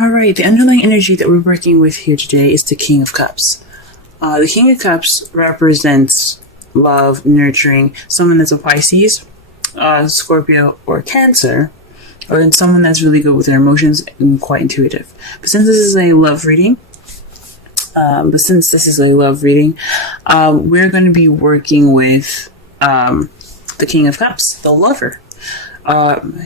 Alright, the underlying energy that we're working with here today is the King of Cups. The King of Cups represents love, nurturing, someone that's a Pisces, Scorpio, or Cancer, or then someone that's really good with their emotions and quite intuitive. But since this is a love reading, we're going to be working with the King of Cups, the lover.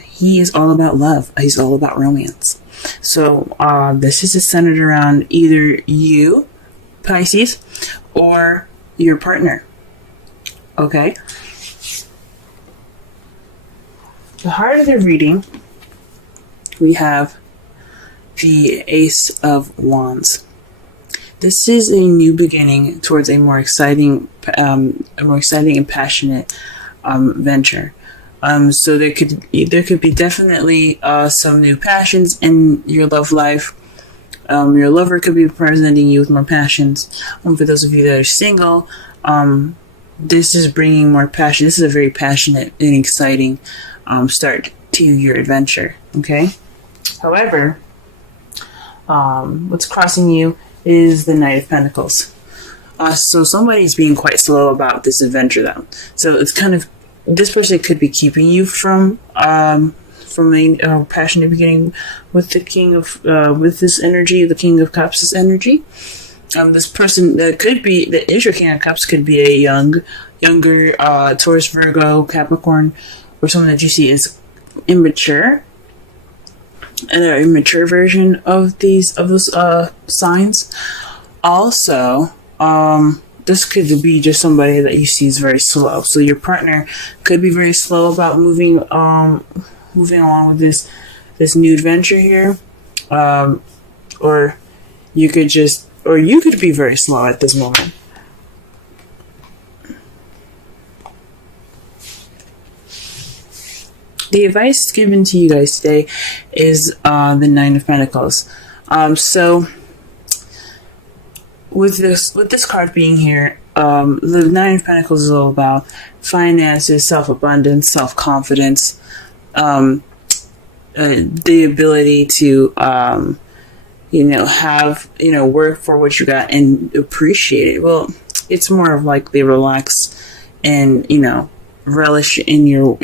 He is all about love. He's all about romance. So this is centered around either you, Pisces, or your partner. Okay? The heart of the reading, we have the Ace of Wands. This is a new beginning towards a more exciting and passionate venture. So there could be definitely some new passions in your love life. Your lover could be presenting you with more passions. For those of you that are single, this is bringing more passion. This is a very passionate and exciting start to your adventure. Okay. However, what's crossing you is the Knight of Pentacles. So somebody's being quite slow about this adventure, though. So it's kind of, this person could be keeping you from a passionate beginning with the King of with this energy, the King of Cups' energy. This person that is your King of Cups could be a younger Taurus, Virgo, Capricorn, or someone that you see as immature, an immature version of those signs. Also, this could be just somebody that you see is very slow. So your partner could be very slow about moving along with this new adventure here, or you could be very slow at this moment. The advice given to you guys today is the Nine of Pentacles. So with this card being here, the Nine of Pentacles is all about finances, self-abundance, self-confidence, the ability to have work for what you got and appreciate it. Well, it's more of like they relax and relish in your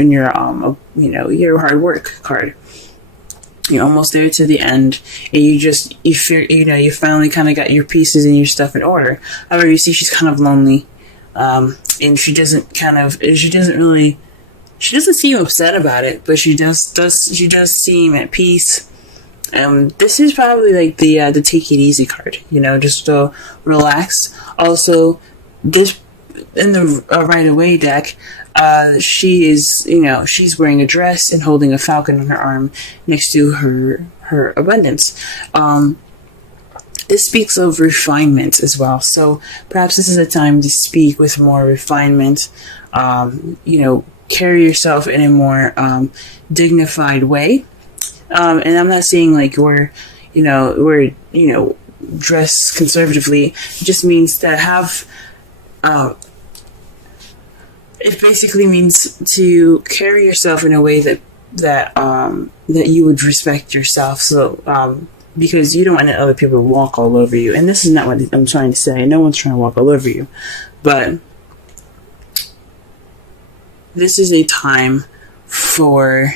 hard work card. You're almost there to the end, and you finally kind of got your pieces and your stuff in order. However, you see she's kind of lonely, and she doesn't seem upset about it, but she does seem at peace. This is probably like the take it easy card, just relax. Also, this in the right away deck, she's wearing a dress and holding a falcon on her arm next to her abundance. This speaks of refinement as well. So perhaps this is a time to speak with more refinement. Carry yourself in a more dignified way. And I'm not saying like we're dressed conservatively. It just means to have. It basically means to carry yourself in a way that you would respect yourself. So, because you don't want other people to walk all over you. And this is not what I'm trying to say. No one's trying to walk all over you. But this is a time for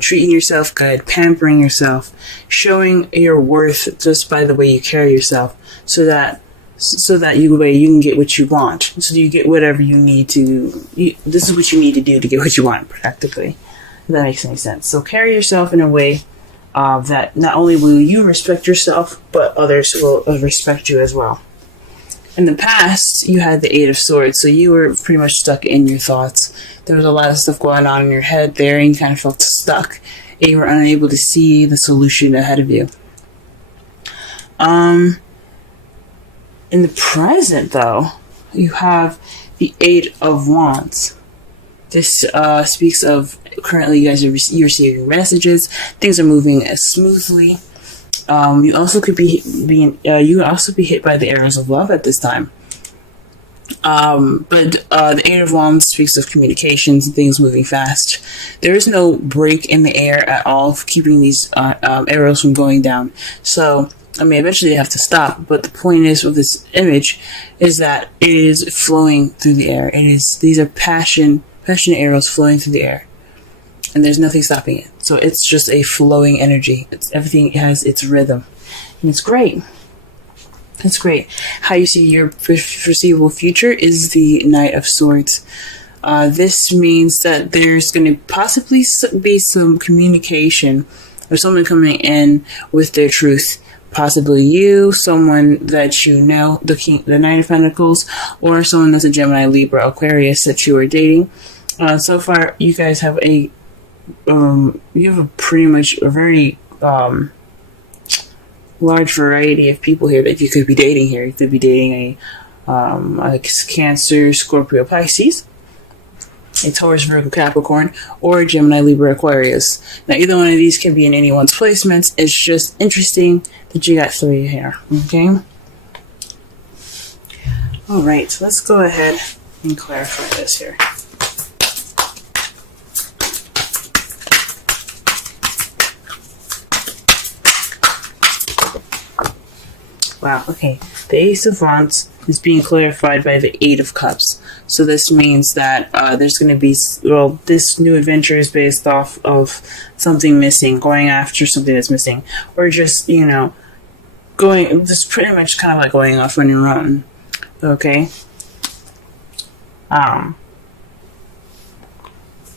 treating yourself good, pampering yourself, showing your worth just by the way you carry yourself, so that you can get what you want. So you get whatever you need to. This is what you need to do to get what you want, practically. If that makes any sense. So carry yourself in a way that not only will you respect yourself, but others will respect you as well. In the past, you had the Eight of Swords, so you were pretty much stuck in your thoughts. There was a lot of stuff going on in your head there, and you kind of felt stuck, and you were unable to see the solution ahead of you. In the present, though, you have the Eight of Wands. This speaks of currently you're receiving messages. Things are moving smoothly. You also could be hit by the arrows of love at this time. But the Eight of Wands speaks of communications and things moving fast. There is no break in the air at all for keeping these arrows from going down. So, I mean, eventually they have to stop. But the point is with this image is that it is flowing through the air. These are passionate arrows flowing through the air, and there's nothing stopping it. So it's just a flowing energy. Everything has its rhythm, and it's great. It's great. How you see your foreseeable future is the Knight of Swords. This means that there's going to possibly be some communication or someone coming in with their truth. Possibly you, someone that you know, the Knight of Pentacles, or someone that's a Gemini, Libra, Aquarius that you are dating. So far, you guys have pretty much a very large variety of people here that you could be dating here. You could be dating a Cancer, Scorpio, Pisces, a Taurus, Virgo, Capricorn, or a Gemini, Libra, Aquarius. Now, either one of these can be in anyone's placements. It's just interesting that you got 3 here. Okay? Alright, so let's go ahead and clarify this here. Wow, okay. The Ace of Wands is being clarified by the Eight of Cups. So this means that there's going to be, well, this new adventure is based off of something missing, going after something that's missing. Or just, just pretty much kind of like going off on your own. Okay?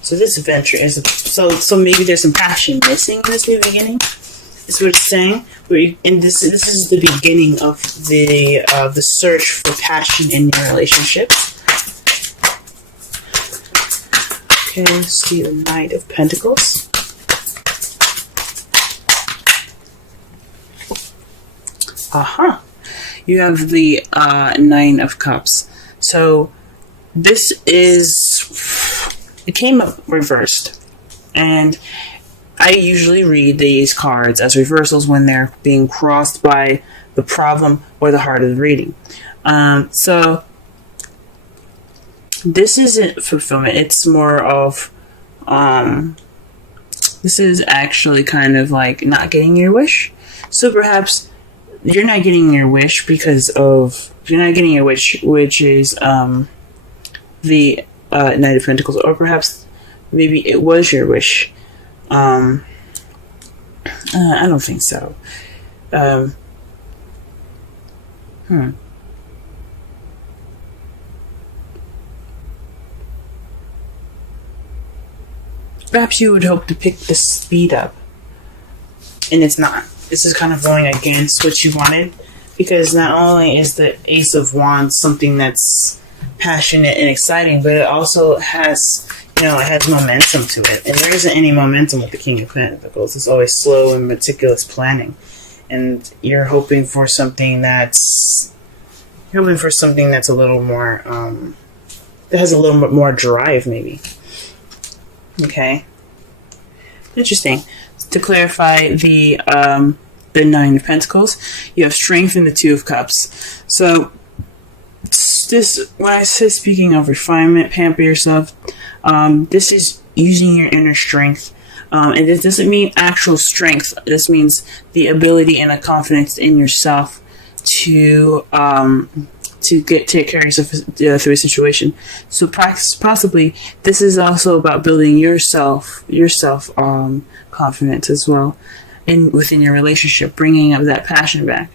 So this adventure is, so maybe there's some passion missing in this new beginning? Is what it's saying, and this is the beginning of the search for passion in your relationship. Okay, let's see the Knight of Pentacles. You have the 9 of Cups. So this it came up reversed, and I usually read these cards as reversals when they're being crossed by the problem or the heart of the reading. So this isn't fulfillment. It's more of, this is actually kind of like not getting your wish. So perhaps you're not getting your wish because of, you're not getting your wish, which is the Knight of Pentacles, or perhaps maybe it was your wish. I don't think so. Perhaps you would hope to pick the speed up, and it's not. This is kind of going against what you wanted, because not only is the Ace of Wands something that's passionate and exciting, but it also has, it has momentum to it. And there isn't any momentum with the King of Pentacles. It's always slow and meticulous planning. And you're hoping for something that's, a little more, that has a little bit more drive, maybe. Okay. Interesting. To clarify the 9 of Pentacles, you have strength in the 2 of Cups. So, this, when I say speaking of refinement, pamper yourself, this is using your inner strength. And this doesn't mean actual strength. This means the ability and a confidence in yourself to take care of yourself through a situation. So possibly this is also about building yourself confidence as well, within your relationship, bringing up that passion back.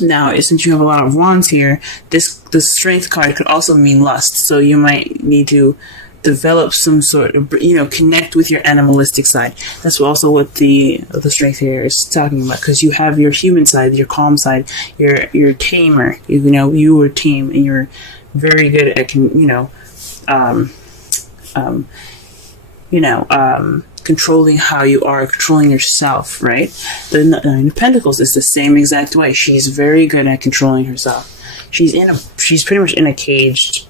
Now, since you have a lot of wands here, the strength card could also mean lust. So you might need to develop some sort of, connect with your animalistic side. That's also what the strength here is talking about, because you have your human side, your calm side, your tamer. You are tame, and you're very good at controlling how you are, controlling yourself, right? The 9 of Pentacles is the same exact way. She's very good at controlling herself. She's pretty much in a caged,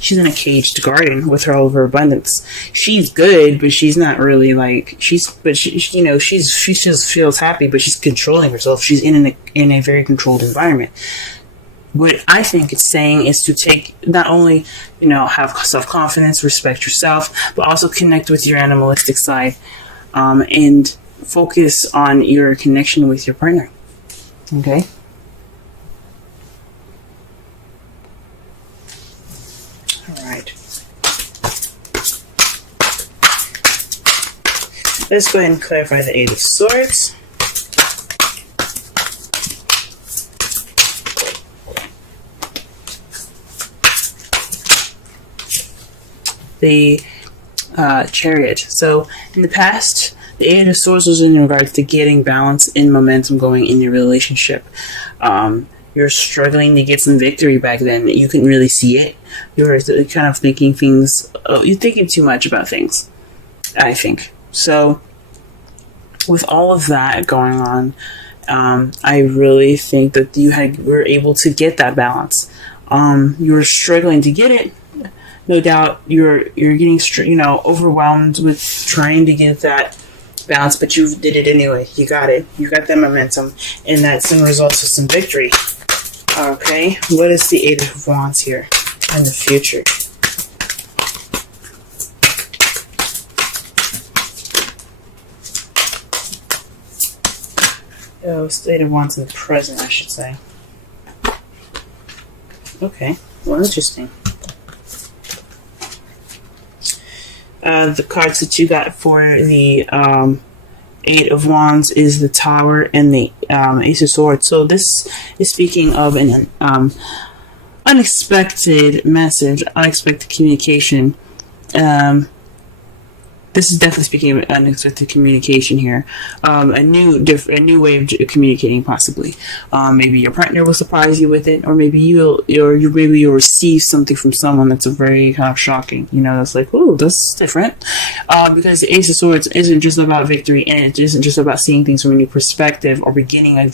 she's in a caged garden with all of her abundance. She's good, but she's not really like, she just feels happy, but she's controlling herself. She's in a very controlled environment. what I think it's saying is to take, not only, have self-confidence, respect yourself, but also connect with your animalistic side, and focus on your connection with your partner. Okay? Alright. Let's go ahead and clarify the Eight of Swords. The Chariot. So in the past, the Eight of Swords was in regards to getting balance and momentum going in your relationship. You're struggling to get some victory back then. You couldn't really see it. You're kind of thinking things. You're thinking too much about things, I think. So with all of that going on, I really think that you were able to get that balance. You were struggling to get it. No doubt you're getting overwhelmed with trying to get that balance, but you did it anyway. You got it. You got that momentum, and that's in results of some victory. Okay, what is the Eight of Wands here in the future? Oh, it's the Eight of Wands in the present, I should say. Okay, well, interesting. The cards that you got for the Eight of Wands is the Tower and the Ace of Swords. So this is speaking of an unexpected message, unexpected communication. This is definitely speaking of unexpected communication here. A new way of communicating, possibly. Maybe your partner will surprise you with it, or maybe you'll receive something from someone that's a very kind of shocking. That's like, ooh, that's different. Because the Ace of Swords isn't just about victory, and it isn't just about seeing things from a new perspective or beginning a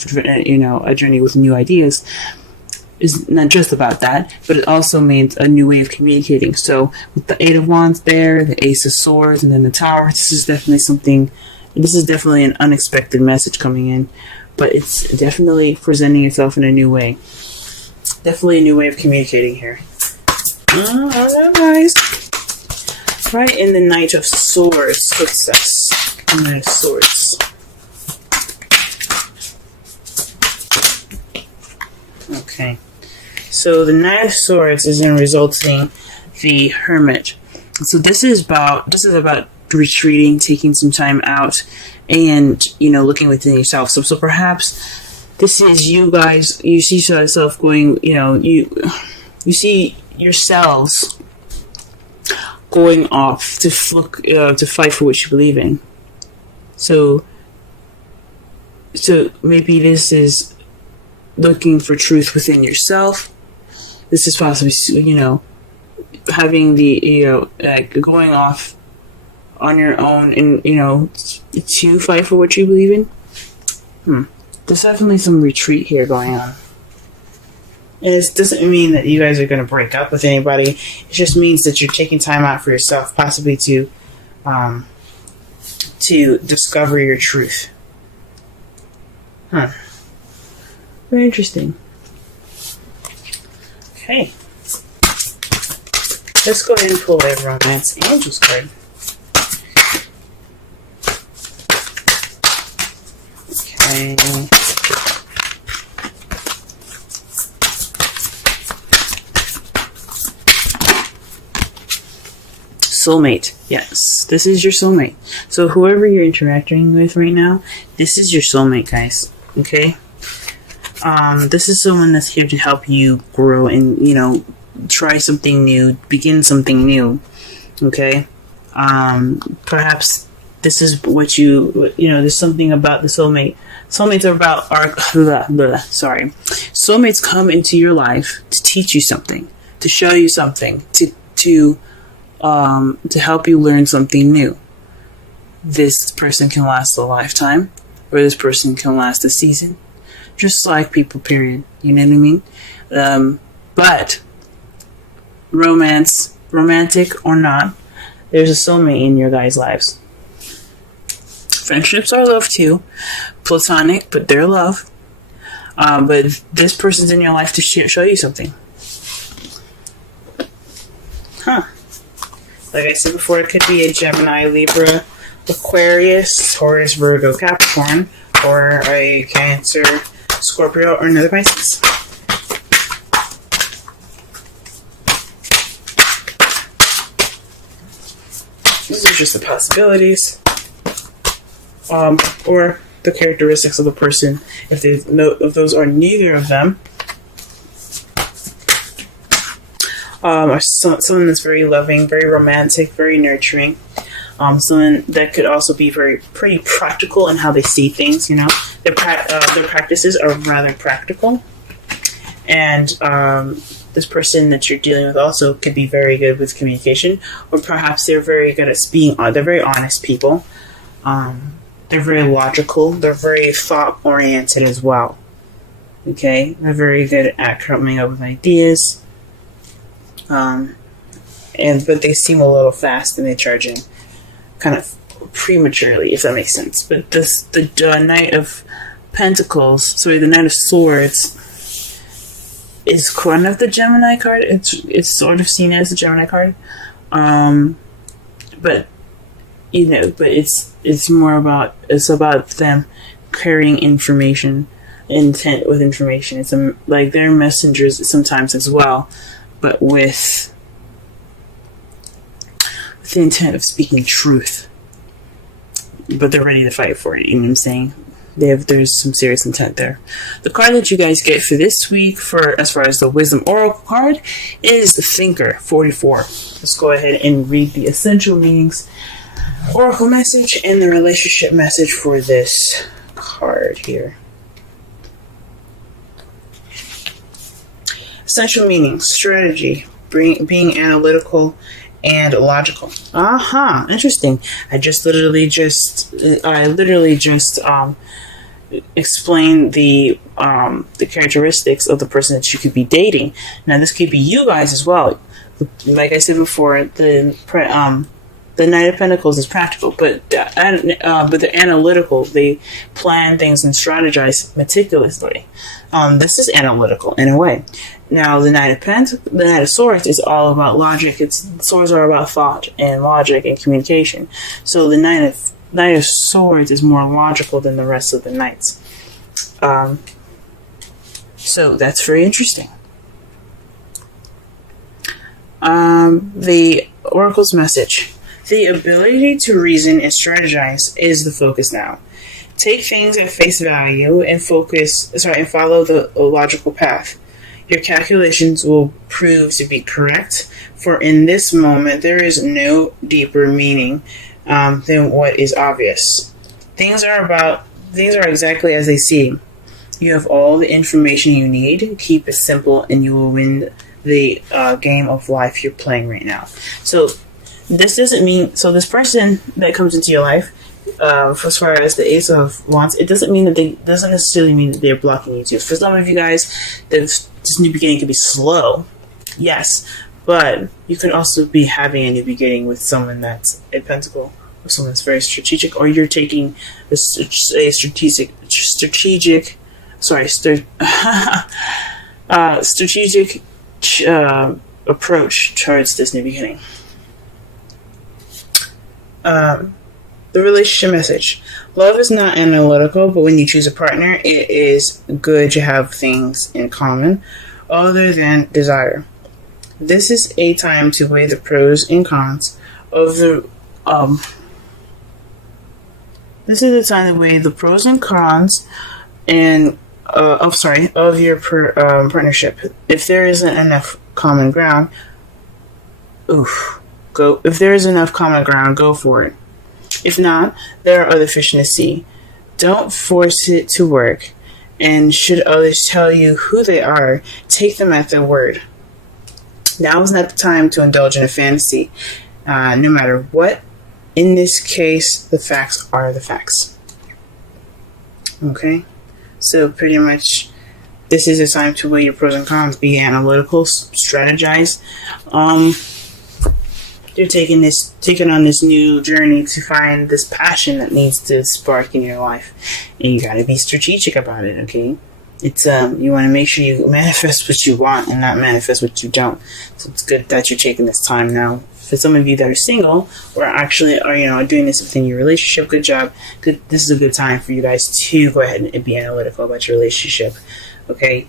journey with new ideas. Is not just about that, but it also means a new way of communicating. So with the Eight of Wands there, the Ace of Swords, and then the Tower, this is definitely an unexpected message coming in, but it's definitely presenting itself in a new way. Definitely a new way of communicating here. Alright, guys. Right, in the Knight of Swords, success. Knight of Swords. Okay. So the Knight of Swords is in resulting the Hermit. So this is about retreating, taking some time out, and looking within yourself. So perhaps this is you guys. You see yourself going. You see yourselves going off to fight for what you believe in. So maybe this is looking for truth within yourself. This is possibly, having the, going off on your own and, to fight for what you believe in. There's definitely some retreat here going on. And it doesn't mean that you guys are going to break up with anybody. It just means that you're taking time out for yourself, possibly to discover your truth. Very interesting. Okay. Let's go ahead and pull a Romance Angels card. Okay. Soulmate. Yes, this is your soulmate. So whoever you're interacting with right now, this is your soulmate, guys. Okay? This is someone that's here to help you grow and, try something new, begin something new. Okay? Perhaps this is what there's something about the soulmate. Soulmates are about Soulmates come into your life to teach you something, to show you something, to help you learn something new. This person can last a lifetime, or this person can last a season. Just like people, period. You know what I mean? But romantic or not, there's a soulmate in your guys' lives. Friendships are love too. Platonic, but they're love. But this person's in your life to show you something. Huh. Like I said before, it could be a Gemini, Libra, Aquarius, Taurus, Virgo, Capricorn, or a Cancer, Scorpio, or another Pisces. These are just the possibilities. Or the characteristics of the person. If those are neither of them, or someone that's very loving, very romantic, very nurturing. Someone that could also be pretty practical in how they see things. You know, their practices are rather practical, and this person that you're dealing with also could be very good with communication, or perhaps they're very good at they're very honest people. They're very logical. They're very thought-oriented as well. Okay? They're very good at coming up with ideas. But they seem a little fast and they charge in kind of prematurely, if that makes sense. But the Knight of Pentacles, the Knight of Swords, is kind of the Gemini card. It's sort of seen as a Gemini card. But it's more about them carrying information, intent with information. It's like they're messengers sometimes as well, but with the intent of speaking truth. But they're ready to fight for it. You know what I'm saying? There's some serious intent there. The card that you guys get for this week, as far as the Wisdom Oracle card, is the Thinker 44. Let's go ahead and read the essential meanings, Oracle message, and the relationship message for this card here. Essential meanings: strategy, being analytical and logical. Interesting. I literally just explain the characteristics of the person that you could be dating. Now, this could be you guys as well. Like I said before, the Knight of Pentacles is practical, but they're analytical. They plan things and strategize meticulously. This is analytical in a way. Now, the Knight of Swords is all about logic. Swords are about thought and logic and communication. So the Knight of Swords is more logical than the rest of the knights. So that's very interesting. The Oracle's message: the ability to reason and strategize is the focus now. Take things at face value and follow the logical path. Your calculations will prove to be correct, for in this moment there is no deeper meaning than what is obvious. Things are exactly as they seem. You have all the information you need. Keep it simple and you will win the game of life you're playing right now. So this doesn't mean, this person that comes into your life, as far as the Ace of Wands, it doesn't necessarily mean that they're blocking you too. For some of you guys, this new beginning can be slow, yes, but you can also be having a new beginning with someone that's a Pentacle, or someone that's very strategic, or you're taking a strategic approach towards this new beginning. The relationship message: love is not analytical, but when you choose a partner, it is good to have things in common other than desire. This is a time to weigh the pros and cons of the This is the time to weigh the pros and cons of your partnership. If there isn't enough common ground, go for it. If not, there are other fish in the sea. Don't force it to work, and should others tell you who they are, take them at their word. Now is not the time to indulge in a fantasy, no matter what. In this case, the facts are the facts. Okay? So pretty much, this is a time to weigh your pros and cons, be analytical, strategize. You're taking on this new journey to find this passion that needs to spark in your life, and you gotta be strategic about it. Okay, It's you want to make sure you manifest what you want and not manifest what you don't. So it's good that you're taking this time now. For some of you that are single or actually are doing this within your relationship, good job. This is a good time for you guys to go ahead and be analytical about your relationship. Okay,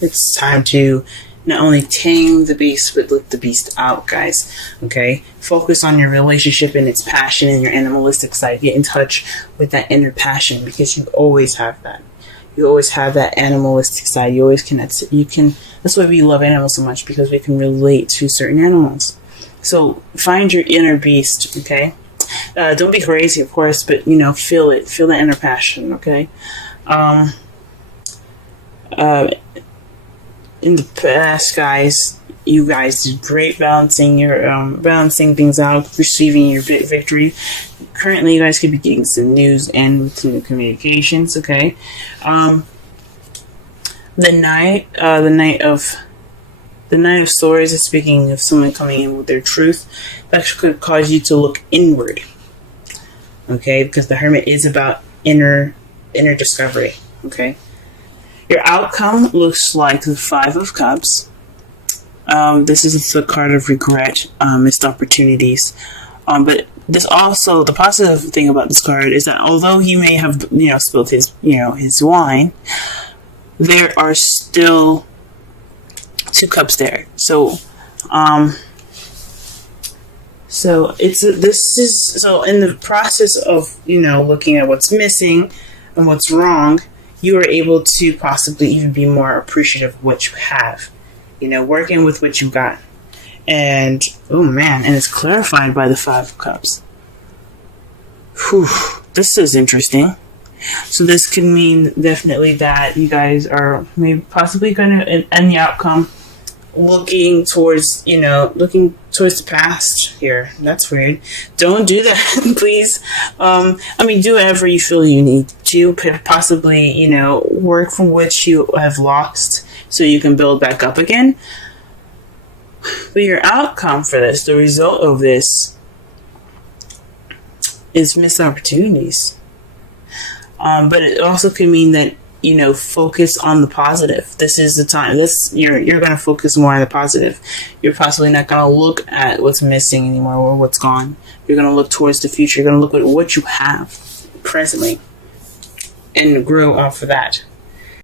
it's time to not only tame the beast, but let the beast out, guys. Okay? Focus on your relationship and its passion and your animalistic side. Get in touch with that inner passion, because you always have that. You always have that animalistic side. You always connect. That's why we love animals so much, because we can relate to certain animals. So find your inner beast, okay? Don't be crazy, of course, but, feel it. Feel that inner passion, okay? In the past, guys, you guys did great balancing things out, receiving your victory. Currently, you guys could be getting some news and some communications. Okay, the Knight of Swords is speaking of someone coming in with their truth. That could cause you to look inward. Okay, because the Hermit is about inner discovery. Okay. Your outcome looks like the Five of Cups. This is the card of regret, missed opportunities. But this also, the positive thing about this card is that although he may have, spilled his wine, there are still 2 cups there. So in the process of, looking at what's missing and what's wrong, you are able to possibly even be more appreciative of what you have, working with what you got. And, and it's clarified by the 5 of Cups. Whew, this is interesting. So this could mean definitely that you guys are maybe possibly going to end the outcome looking towards the past here. That's weird. Don't do that, please. Do whatever you feel you need to, possibly, work from which you have lost so you can build back up again. But your outcome for this, the result of this, is missed opportunities. But it also could mean that, focus on the positive. This is the time. You're going to focus more on the positive. You're possibly not going to look at what's missing anymore or what's gone. You're going to look towards the future. You're going to look at what you have presently and grow off of that.